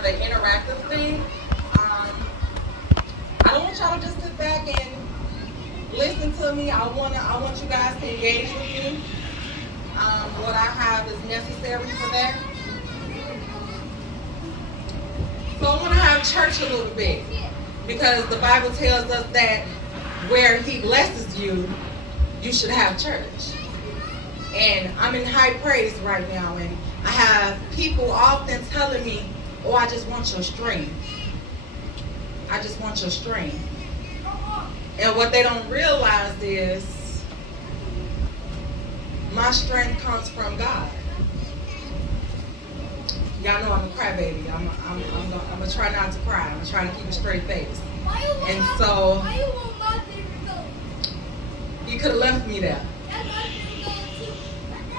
of an interactive thing. I don't want y'all to just sit back and listen to me. I want you guys to engage with me. What I have is necessary for that. So I want to have church a little bit, because the Bible tells us that where he blesses you, you should have church. And I'm in high praise right now, and I have people often telling me, oh, I just want your strength. I just want your strength. And what they don't realize is my strength comes from God. Y'all know I'm a crybaby. I'm gonna try not to cry. I'm trying to keep a straight face. And so he could have left me there.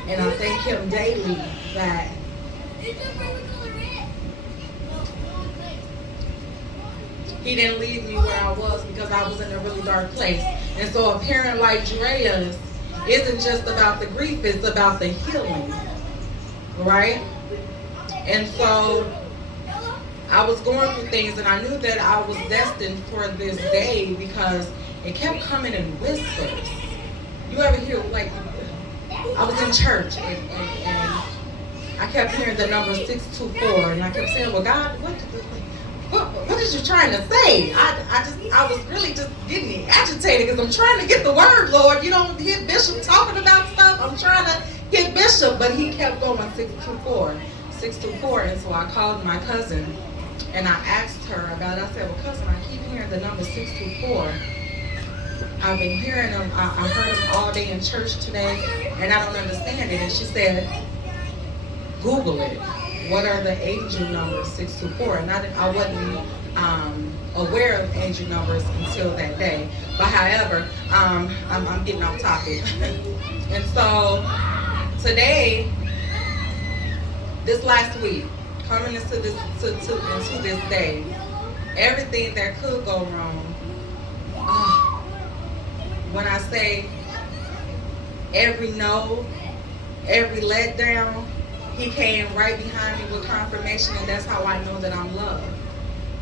And I thank him daily that he didn't leave me where I was, because I was in a really dark place. And so a parent like Drea's isn't just about the grief, it's about the healing, right? And so I was going through things, and I knew that I was destined for this day because it kept coming in whispers. You ever hear, like, I was in church and I kept hearing the number 624, and I kept saying, well, God, what is you trying to say? I was really just getting agitated because I'm trying to get the word, Lord. You don't hear Bishop talking about stuff. I'm trying to get Bishop, but he kept going 624, 624. And so I called my cousin and I asked her about it. I said, well, cousin, I keep hearing the number 624. I've been hearing them. I heard them all day in church today, and I don't understand it. And she said, Google it. What are the angel numbers 624? And I wasn't aware of angel numbers until that day. But however, I'm getting off topic. And so today, this last week, coming into this day, everything that could go wrong. When I say every no, every letdown, he came right behind me with confirmation, and that's how I know that I'm loved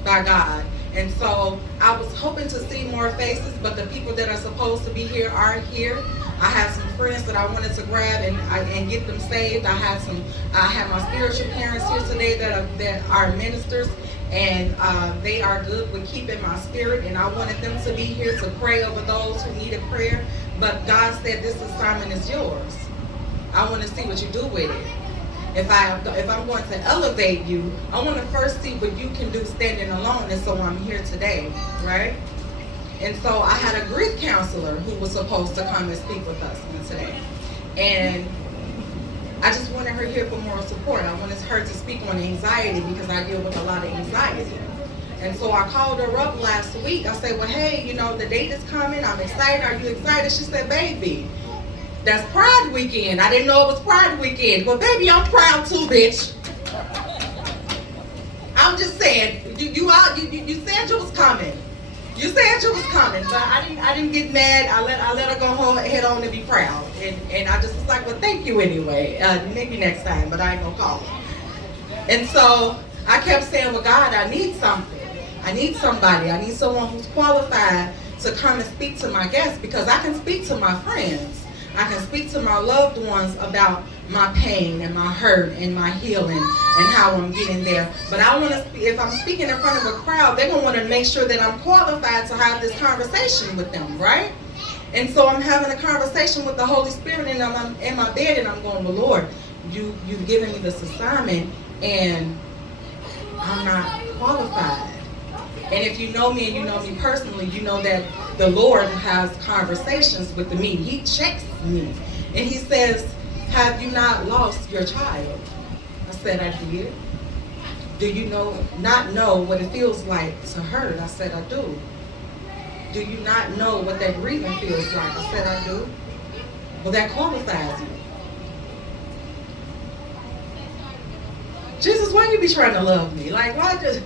by God. And so I was hoping to see more faces, but the people that are supposed to be here are here. I have some friends that I wanted to grab and get them saved. I have my spiritual parents here today that are ministers, and they are good with keeping my spirit, and I wanted them to be here to pray over those who needed prayer. But God said this assignment is yours. I want to see what you do with it. If I'm going to elevate you, I want to first see what you can do standing alone, and so I'm here today, right? And so I had a grief counselor who was supposed to come and speak with us today. And I just wanted her here for moral support. I wanted her to speak on anxiety because I deal with a lot of anxiety. And so I called her up last week. I said, well, hey, you know, the date is coming. I'm excited. Are you excited? She said, baby, that's Pride Weekend. I didn't know it was Pride Weekend. Well, baby, I'm proud too, bitch. I'm just saying, you said you was coming. You said you was coming, but I didn't get mad. I let her go home and head on and be proud. And I just was like, well, thank you anyway. Maybe next time, but I ain't gonna call her. And so I kept saying, well, God, I need something. I need somebody. I need someone who's qualified to come and speak to my guests, because I can speak to my friends. I can speak to my loved ones about my pain and my hurt and my healing and how I'm getting there. But I want to, if I'm speaking in front of a crowd, they're going to want to make sure that I'm qualified to have this conversation with them, right? And so I'm having a conversation with the Holy Spirit, and I'm in my bed, and I'm going, well, Lord, you've given me this assignment, and I'm not qualified. And if you know me and you know me personally, you know that the Lord has conversations with me. He checks me. And he says, have you not lost your child? I said, I did. Do you not know what it feels like to hurt? I said, I do. Do you not know what that grieving feels like? I said, I do. Well, that qualifies you. Jesus, why you be trying to love me? Like, why just...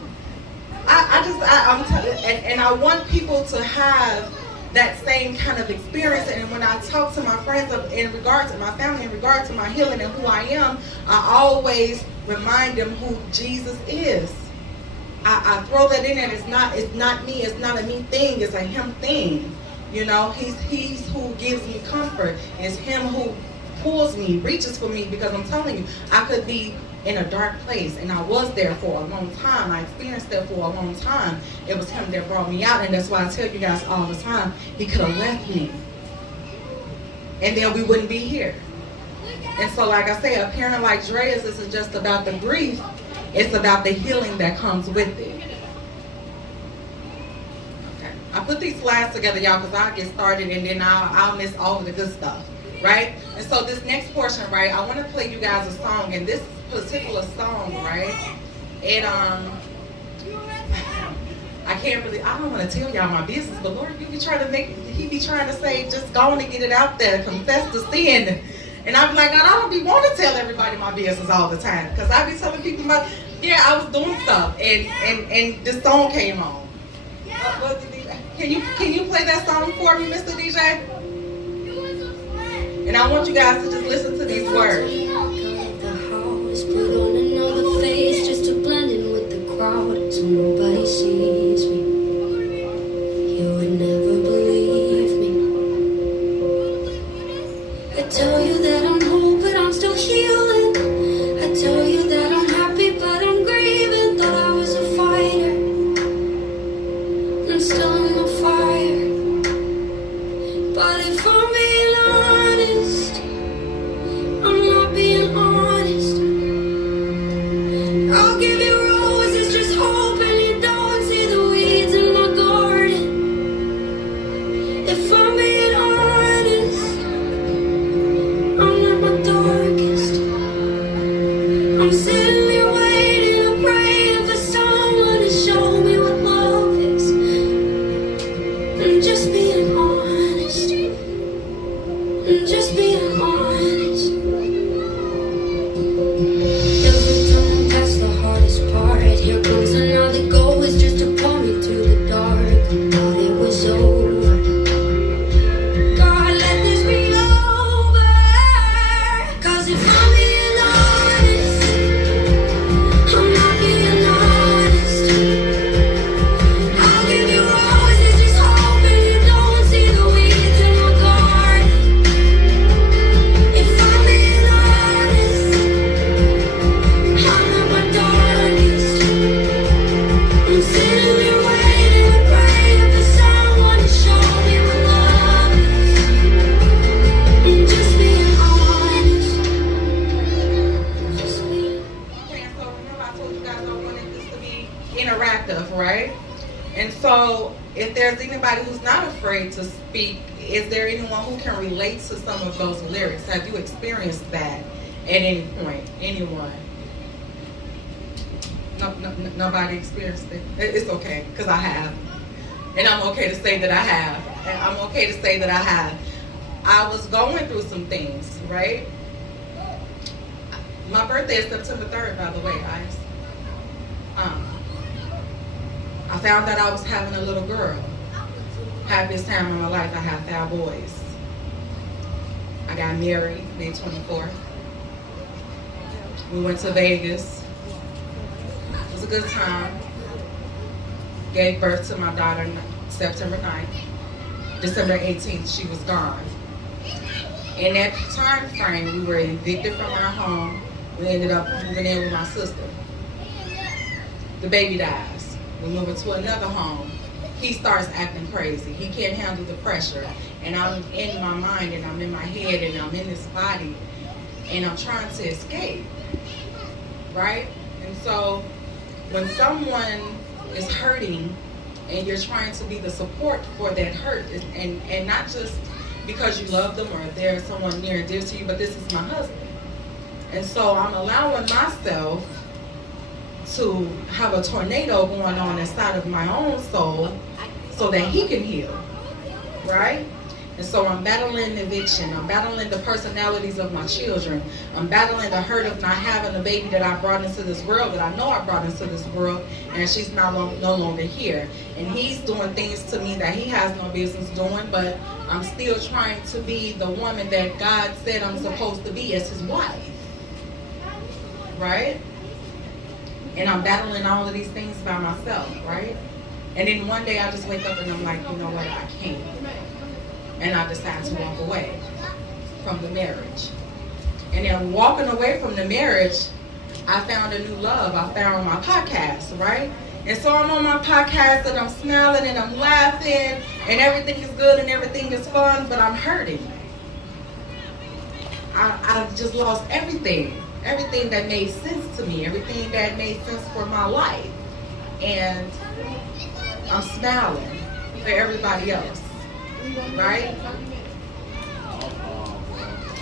And I want people to have that same kind of experience. And when I talk to my friends in regard to my family, in regard to my healing and who I am, I always remind them who Jesus is. I throw that in there. It's not me. It's not a me thing. It's a him thing. You know, he's who gives me comfort. It's him who pulls me, reaches for me, because I'm telling you, I could be in a dark place, and I was there for a long time. I experienced that for a long time. It was him that brought me out, and that's why I tell you guys all the time, he could have left me, and then we wouldn't be here. And so, like I say, a parent like Drea's isn't just about the grief, it's about the healing that comes with it. Okay. I put these slides together, y'all, because I'll get started, and then I'll miss all of the good stuff, right? And so this next portion, right, I want to play you guys a song, and this particular song, right, it I can't really, I don't want to tell y'all my business, but Lord, he be trying to say, just go on and get it out there, confess the sin. And I be like, God, I don't be want to tell everybody my business all the time, because I be telling people about, yeah, I was doing stuff, and this song came on. Can you play that song for me, Mr. DJ? And I want you guys to just listen to these words. Put on another face just to blend in with the crowd, so nobody sees me. You would never believe me. I tell you that I'm whole, but I'm still healing. I tell you that I'm happy, but I'm grieving. Thought I was a fighter, I'm still in the fire. But if I'm being honest, I'm not being honest. I'll give you roses, just hoping you don't see the weeds in my garden. If I'm being honest, I'm at my darkest. I'm sitting here waiting and praying for someone to show me what love is. I'm just being honest. I'm just being honest. Here comes another goal, it's just to pull me to the dark. Thought it was over. God, let this be over. Cause if I'm being honest, I'm not being honest. I'll give you roses, just hoping you don't see the weeds in my garden. If I'm being honest, I'm at my darkest. I'm sitting here waiting and praying for someone to show me what love is. I'm just being honest. Just being. Okay, so remember I told you guys I wanted this to be interactive, right? And so if there's anybody who's not afraid to speak, is there anyone who can relate to some of those lyrics? Have you experienced that at any point? Anyone? Nobody experienced it. It's okay, because I have. And I'm okay to say that I have. And I'm okay to say that I have. I was going through some things, right? My birthday is September 3rd, by the way, guys. I found out I was having a little girl. Happiest time of my life. I have 5 boys. I got married May 24th. We went to Vegas. It was a good time. Gave birth to my daughter September 9th. December 18th, she was gone. In that time frame, we were evicted from our home. We ended up moving in with my sister. The baby dies. We move into another home. He starts acting crazy. He can't handle the pressure. And I'm in my mind, and I'm in my head, and I'm in this body, and I'm trying to escape, right? And so when someone is hurting and you're trying to be the support for that hurt, and not just because you love them or they're someone near and dear to you, but this is my husband. And so I'm allowing myself to have a tornado going on inside of my own soul so that he can heal, right? And so I'm battling eviction. I'm battling the personalities of my children. I'm battling the hurt of not having a baby that I brought into this world, that I know I brought into this world, and she's no longer here. And he's doing things to me that he has no business doing, but I'm still trying to be the woman that God said I'm supposed to be as his wife, right? And I'm battling all of these things by myself, right? And then one day I just wake up and I'm like, you know what, I can't. And I decide to walk away from the marriage. And then walking away from the marriage, I found a new love. I found my podcast, right? And so I'm on my podcast and I'm smiling and I'm laughing and everything is good and everything is fun, but I'm hurting. I've just lost everything that made sense to me, everything that made sense for my life. And I'm smiling for everybody else, right?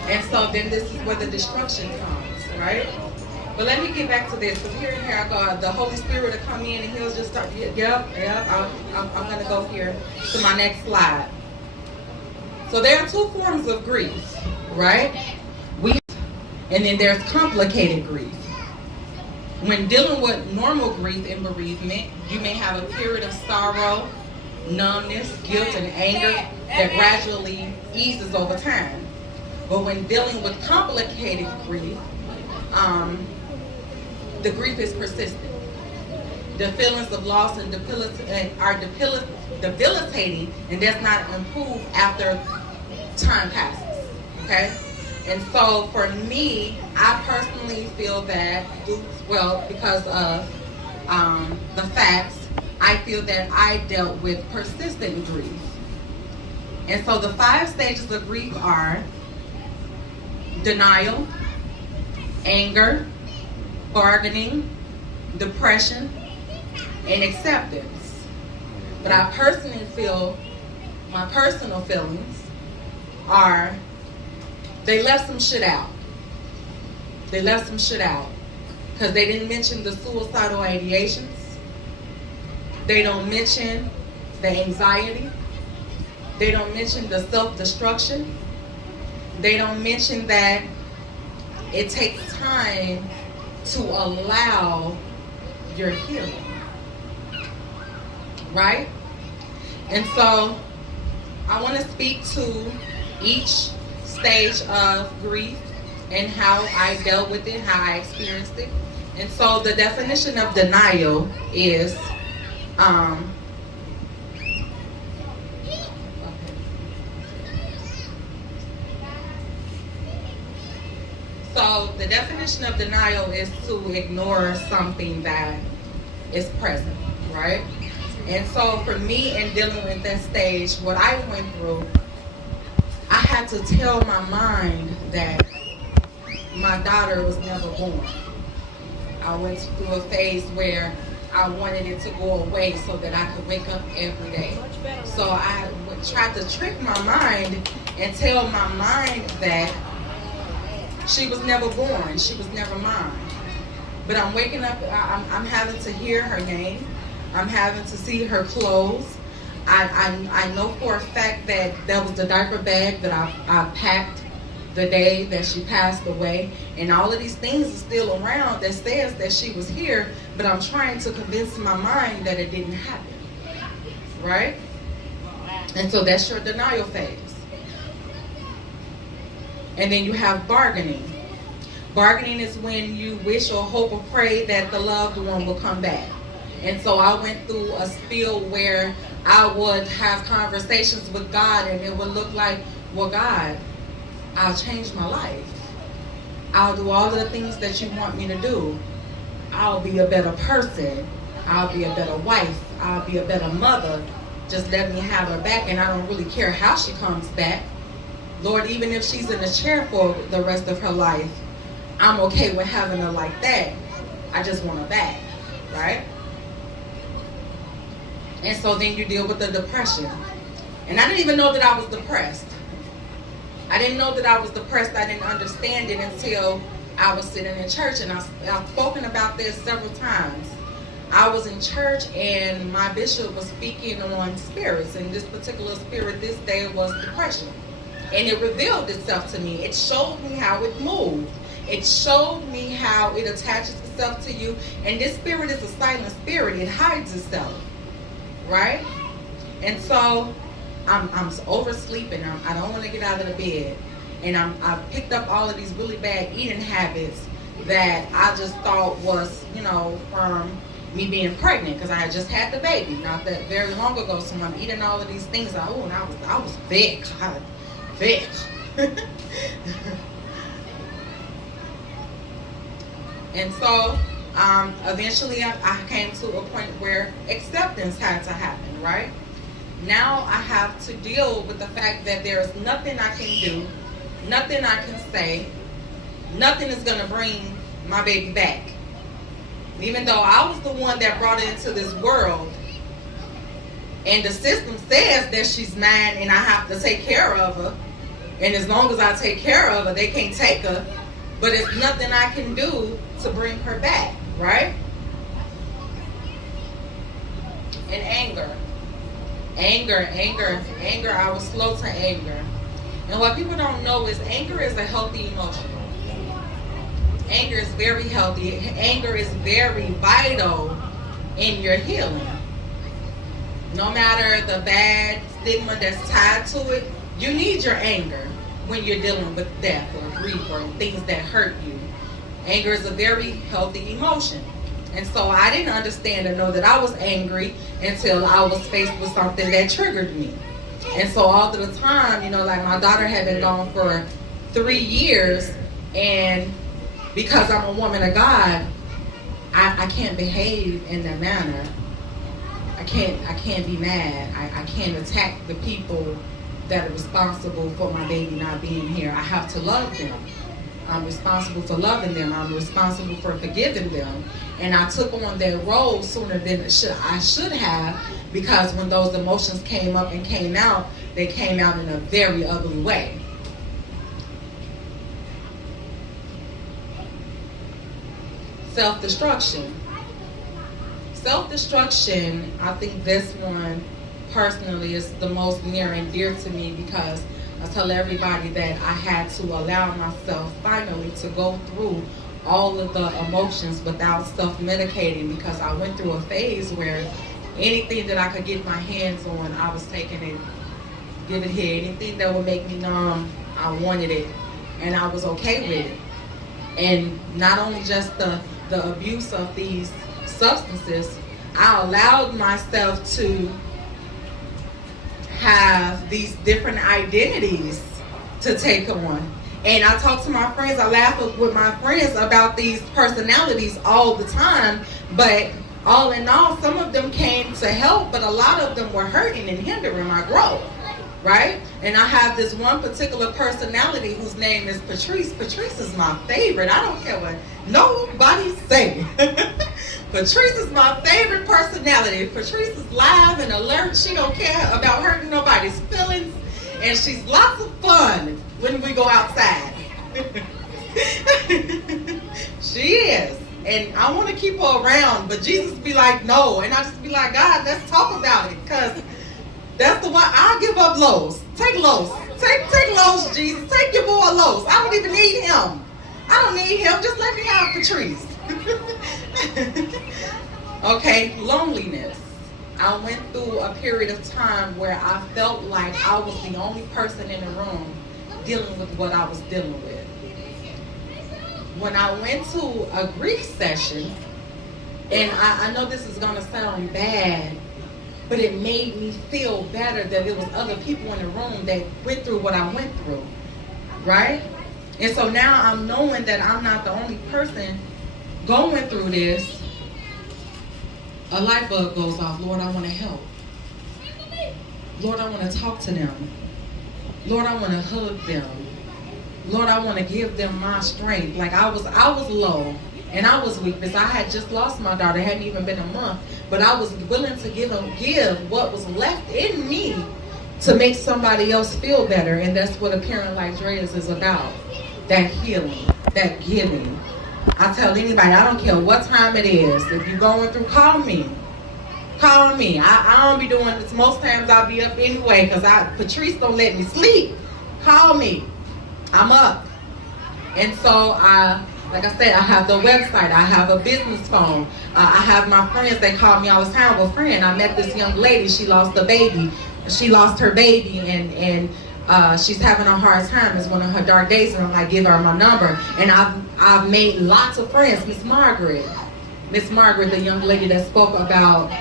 And so then this is where the destruction comes, right? But let me get back to this, because here I go, the Holy Spirit will come in and he'll just start, I'm going to go here to my next slide. So there are two forms of grief, right? And then there's complicated grief. When dealing with normal grief and bereavement, you may have a period of sorrow, numbness, guilt, and anger that gradually eases over time. But when dealing with complicated grief, the grief is persistent. The feelings of loss and are debilitating and does not improve after time passes, okay? And so for me, I personally feel that, well, because of the facts, I feel that I dealt with persistent grief. And so the 5 stages of grief are denial, anger, bargaining, depression, and acceptance. But I personally feel, my personal feelings are, they left some shit out. They left some shit out. Because they didn't mention the suicidal ideations. They don't mention the anxiety. They don't mention the self-destruction. They don't mention that it takes time to allow your healing. Right? And so I want to speak to each stage of grief and how I dealt with it, how I experienced it. And so the definition of denial is so the definition of denial is to ignore something that is present, right? And so for me, in dealing with that stage, what I went through, I had to tell my mind that my daughter was never born. I went through a phase where I wanted it to go away so that I could wake up every day. So I tried to trick my mind and tell my mind that she was never born, she was never mine. But I'm waking up, I'm having to hear her name, I'm having to see her clothes. I know for a fact that that was the diaper bag that I packed the day that she passed away, and all of these things are still around that says that she was here, but I'm trying to convince my mind that it didn't happen, right? And so that's your denial phase. And then you have bargaining. Bargaining is when you wish or hope or pray that the loved one will come back. And so I went through a spiel where I would have conversations with God, and it would look like, well, God, I'll change my life. I'll do all of the things that you want me to do. I'll be a better person. I'll be a better wife. I'll be a better mother. Just let me have her back, and I don't really care how she comes back. Lord, even if she's in a chair for the rest of her life, I'm okay with having her like that. I just want her back, right? And so then you deal with the depression. And I didn't even know that I was depressed. I didn't know that I was depressed. I didn't understand it until I was sitting in church. And I've spoken about this several times. I was in church and my bishop was speaking on spirits. And this particular spirit this day was depression. And it revealed itself to me. It showed me how it moved. It showed me how it attaches itself to you. And this spirit is a silent spirit. It hides itself. Right? And so I'm oversleeping. I don't want to get out of the bed. And I've picked up all of these really bad eating habits that I just thought was, from me being pregnant, because I had just had the baby not that very long ago. So I'm eating all of these things. And I was big. Big. And so eventually I came to a point where acceptance had to happen, right? Now I have to deal with the fact that there's nothing I can do, nothing I can say, nothing is going to bring my baby back. Even though I was the one that brought her into this world, and the system says that she's mine and I have to take care of her, and as long as I take care of her, they can't take her, but it's nothing I can do to bring her back, right? And anger, I was slow to anger. And what people don't know is anger is a healthy emotion. Anger is very healthy. Anger is very vital in your healing. No matter the bad stigma that's tied to it, you need your anger when you're dealing with death or grief or things that hurt you. Anger is a very healthy emotion. And so I didn't understand or know that I was angry until I was faced with something that triggered me. And so all of the time, like my daughter had been gone for 3 years, and because I'm a woman of God, I can't behave in that manner. I can't be mad. I can't attack the people that are responsible for my baby not being here. I have to love them. I'm responsible for loving them. I'm responsible for forgiving them. And I took on that role sooner than I should have, because when those emotions came up and came out, they came out in a very ugly way. Self-destruction. Self-destruction, I think this one personally is the most near and dear to me, because I tell everybody that I had to allow myself finally to go through all of the emotions without self-medicating, because I went through a phase where anything that I could get my hands on, I was taking it, giving it here. Anything that would make me numb, I wanted it, and I was okay with it. And not only just the abuse of these substances, I allowed myself to have these different identities to take on. And I talk to my friends, I laugh with my friends about these personalities all the time, but all in all, some of them came to help, but a lot of them were hurting and hindering my growth, right? And I have this one particular personality whose name is Patrice. Patrice is my favorite. I don't care what nobody say. Patrice is my favorite personality. Patrice is live and alert. She don't care about hurting nobody's feelings, and she's lots of fun when we go outside. She is. And I want to keep her around, but Jesus be like, no. And I just be like, God, let's talk about it, because that's the one. I'll give up Lowe's. Take Lowe's. Take Lowe's, Jesus. Take your boy Lowe's. I don't even need him. I don't need him. Just let me have Patrice. Okay, loneliness. I went through a period of time where I felt like I was the only person in the room dealing with what I was dealing with. When I went to a grief session, and I know this is going to sound bad, but it made me feel better that there was other people in the room that went through what I went through, right? And so now I'm knowing that I'm not the only person going through this. A light bulb goes off. Lord, I want to help. Lord, I want to talk to them. Lord, I want to hug them. Lord, I want to give them my strength. Like I was low and I was weak because I had just lost my daughter. It hadn't even been a month, but I was willing to give what was left in me to make somebody else feel better. And that's what a parent like Drea's is about. That healing, that giving. I tell anybody, I don't care what time it is. If you're going through, call me. Call me. I don't be doing this. Most times I'll be up anyway because Patrice don't let me sleep. Call me. I'm up. And so like I said, I have the website. I have a business phone. I have my friends. They call me all the time. Well, friend, I met this young lady. She lost a baby. She lost her baby, and she's having a hard time. It's one of her dark days, and I'm like, give her my number. And I've made lots of friends. Miss Margaret, the young lady that spoke about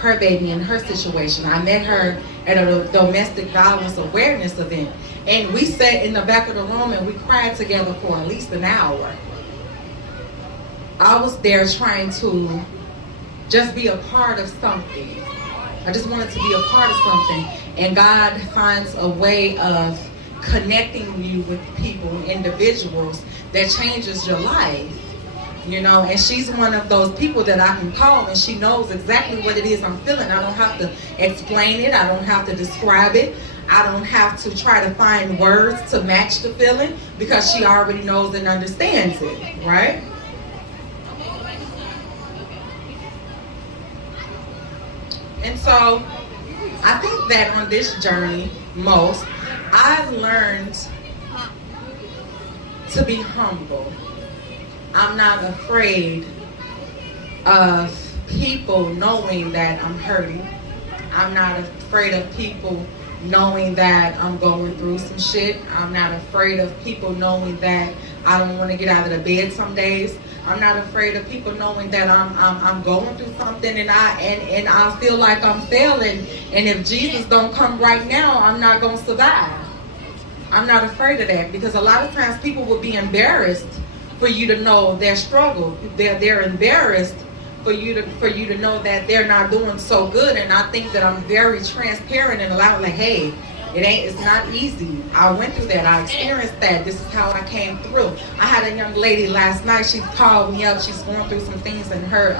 her baby and her situation. I met her at a domestic violence awareness event, and we sat in the back of the room and we cried together for at least an hour. I was there trying to just be a part of something. I just wanted to be a part of something. And God finds a way of connecting you with people, individuals, that changes your life. You know, and she's one of those people that I can call and she knows exactly what it is I'm feeling. I don't have to explain it. I don't have to describe it. I don't have to try to find words to match the feeling because she already knows and understands it, right? And so I think that on this journey, I've learned to be humble. I'm not afraid of people knowing that I'm hurting. I'm not afraid of people knowing that I'm going through some shit. I'm not afraid of people knowing that I don't want to get out of the bed some days. I'm not afraid of people knowing that I'm going through something and I feel like I'm failing. And if Jesus don't come right now, I'm not going to survive. I'm not afraid of that because a lot of times people will be embarrassed for you to know their struggle. They're embarrassed for you to know that they're not doing so good. And I think that I'm very transparent and allowed, like, hey, it's not easy. I went through that. I experienced that. This is how I came through. I had a young lady last night. She called me up. She's going through some things in her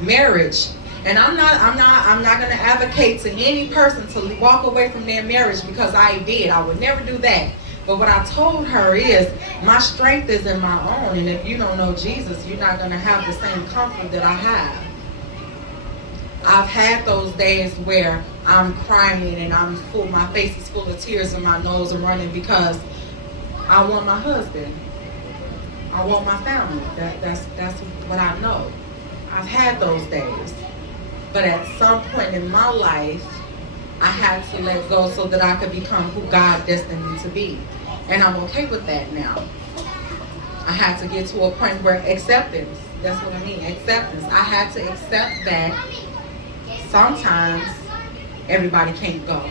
marriage. And I'm not going to advocate to any person to walk away from their marriage because I did. I would never do that. But what I told her is my strength is in my own. And if you don't know Jesus, you're not going to have the same comfort that I have. I've had those days where I'm crying and my face is full of tears and my nose is running because I want my husband. I want my family. That's what I know. I've had those days. But at some point in my life, I had to let go so that I could become who God destined me to be. And I'm okay with that now. I had to get to a point where acceptance, that's what I mean, acceptance. I had to accept that sometimes everybody can't go.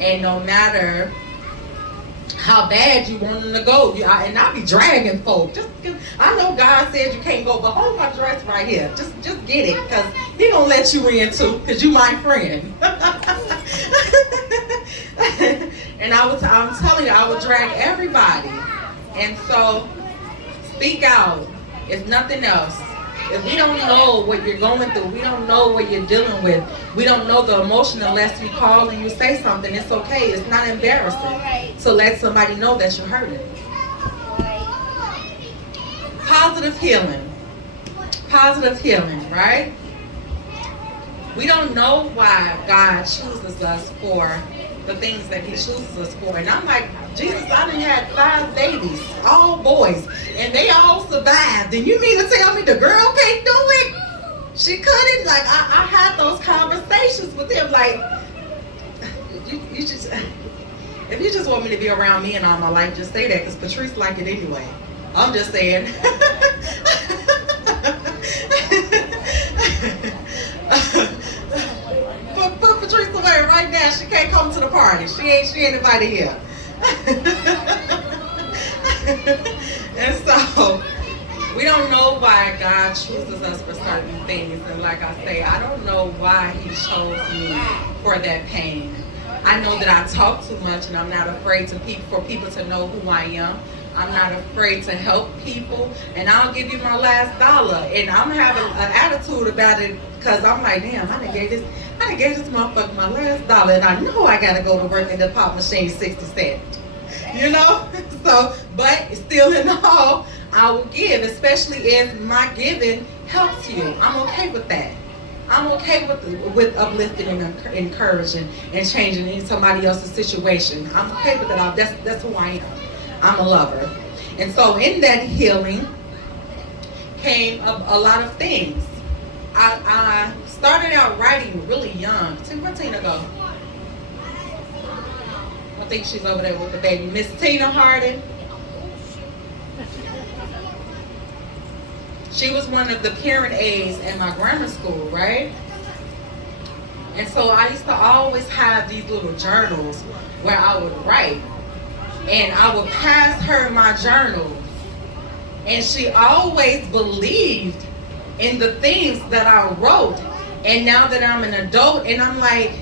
And no matter how bad you want them to go, and I be dragging folk. I know God said you can't go, but hold my dress right here. Just get it, because he gonna let you in too, because you my friend. And I'm telling you, I would drag everybody. And so, speak out, if nothing else. If we don't know what you're going through, we don't know what you're dealing with, we don't know the emotion unless you call and you say something, it's okay. It's not embarrassing to let somebody know that you're hurting. Positive healing. Positive healing, right? We don't know why God chooses us for the things that he chooses us for. And I'm like, Jesus, I done had 5 babies, all boys, and they all survived. And you mean to tell me the girl can't do it? She couldn't? Like, I had those conversations with him, like, you just, if you just want me to be around me and all my life, just say that, because Patrice like it anyway. I'm just saying. Put Patrice away right now. She can't come to the party. She ain't invited here. And so we don't know why God chooses us for certain things. And like I say, I don't know why he chose me for that pain. I know that I talk too much, and I'm not afraid for people to know who I am. I'm not afraid to help people, and I'll give you my last dollar. And I'm having an attitude about it because I'm like, damn, I done gave this motherfucker my last dollar, and I know I gotta go to work in the pop machine 60 cents. You know? So, but still in all, I will give, especially if my giving helps you. I'm okay with that. I'm okay with uplifting and encouraging and changing somebody else's situation. I'm okay with that. That's who I am. I'm a lover. And so in that healing came a lot of things. I started out writing really young. Where'd Tina go? think she's over there with the baby. Miss Tina Hardin. She was one of the parent aides in my grammar school, right? And so I used to always have these little journals where I would write. And I would pass her my journals. And she always believed in the things that I wrote. And now that I'm an adult, and I'm like,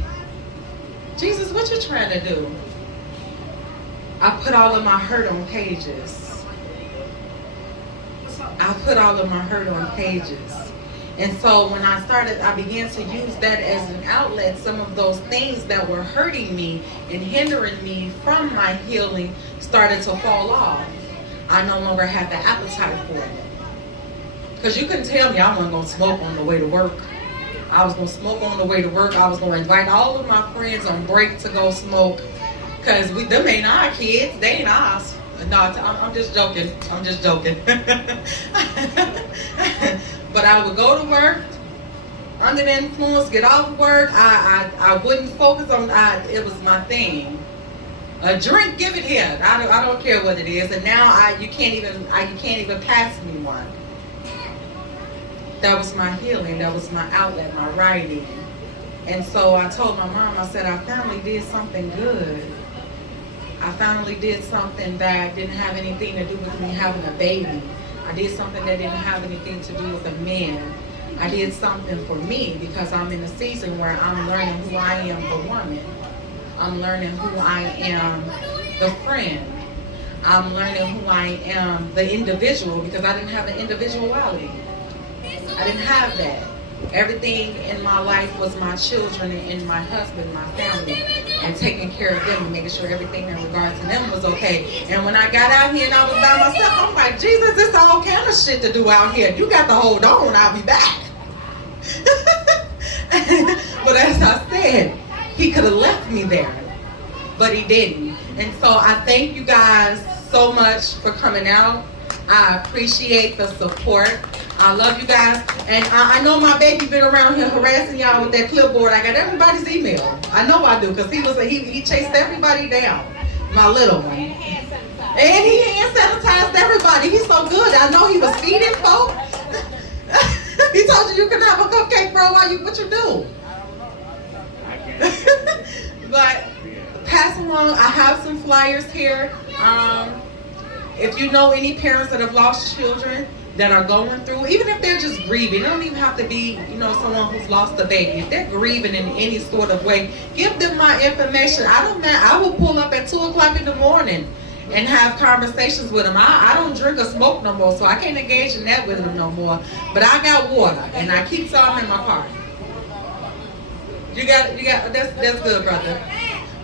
Jesus, what you trying to do? I put all of my hurt on pages. I put all of my hurt on pages. And so when I began to use that as an outlet, some of those things that were hurting me and hindering me from my healing started to fall off. I no longer had the appetite for it. Because you couldn't tell me I wasn't going to smoke on the way to work. I was going to smoke on the way to work. I was going to invite all of my friends on break to go smoke. Because them ain't our kids. They ain't ours. No, I'm just joking. I'm just joking. But I would go to work under the influence, get off work. I wouldn't focus on it was my thing. A drink, give it here. I don't care what it is. And now you can't even pass me one. That was my healing. That was my outlet, my writing. And so I told my mom, I said, I finally did something good. I finally did something that didn't have anything to do with me having a baby. I did something that didn't have anything to do with a man. I did something for me because I'm in a season where I'm learning who I am, the woman. I'm learning who I am, the friend. I'm learning who I am, the individual, because I didn't have an individuality. I didn't have that. Everything in my life was my children and my husband, my family, and taking care of them and making sure everything in regards to them was okay. And when I got out here and I was by myself, I'm like, Jesus, there's all kind of shit to do out here. You got to hold on, I'll be back. But as I said, he could have left me there, but he didn't. And so I thank you guys so much for coming out. I appreciate the support. I love you guys. And I know my baby been around here harassing y'all with that clipboard. I got everybody's email. I know I do, because he chased everybody down. My little one. And he hand sanitized everybody. He's so good. I know he was feeding folks. He told you can have a cupcake, bro. What you do? But pass along. I have some flyers here. If you know any parents that have lost children that are going through, even if they're just grieving, it don't even have to be, someone who's lost a baby. If they're grieving in any sort of way, give them my information. I will pull up at 2 o'clock in the morning and have conversations with them. I don't drink or smoke no more, so I can't engage in that with them no more. But I got water, and I keep some in my car. You got. That's good, brother.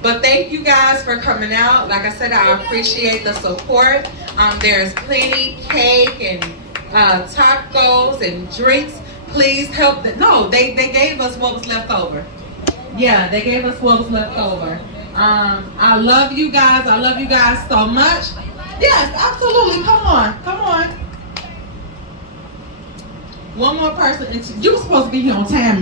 But thank you guys for coming out. Like I said, I appreciate the support. There's plenty cake and tacos and drinks. Please help. They gave us what was left over. Yeah, they gave us what was left over. I love you guys. I love you guys so much. Yes, absolutely. Come on. One more person. You're supposed to be here on time.